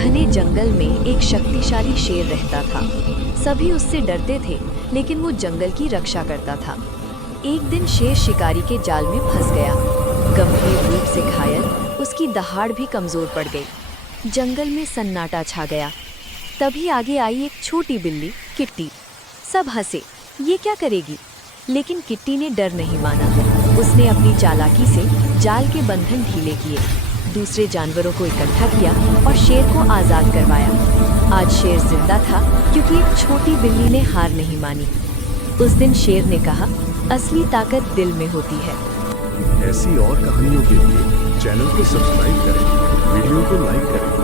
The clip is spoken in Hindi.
घने जंगल में एक शक्तिशाली शेर रहता था। सभी उससे डरते थे, लेकिन वो जंगल की रक्षा करता था। एक दिन शेर शिकारी के जाल में फंस गया। गंभीर रूप से घायल, उसकी दहाड़ भी कमजोर पड़ गई। जंगल में सन्नाटा छा गया। तभी आगे आई एक छोटी बिल्ली, किट्टी। सब हंसे, ये क्या करेगी? लेकिन किट्टी ने डर नहीं माना। उसने अपनी चालाकी से जाल के बंधन ढीले किए, दूसरे जानवरों को इकट्ठा किया और शेर को आज़ाद करवाया। आज शेर जिंदा था क्योंकि एक छोटी बिल्ली ने हार नहीं मानी। उस दिन शेर ने कहा, असली ताकत दिल में होती है। ऐसी और कहानियों के लिए चैनल को सब्सक्राइब करें, वीडियो को लाइक करें।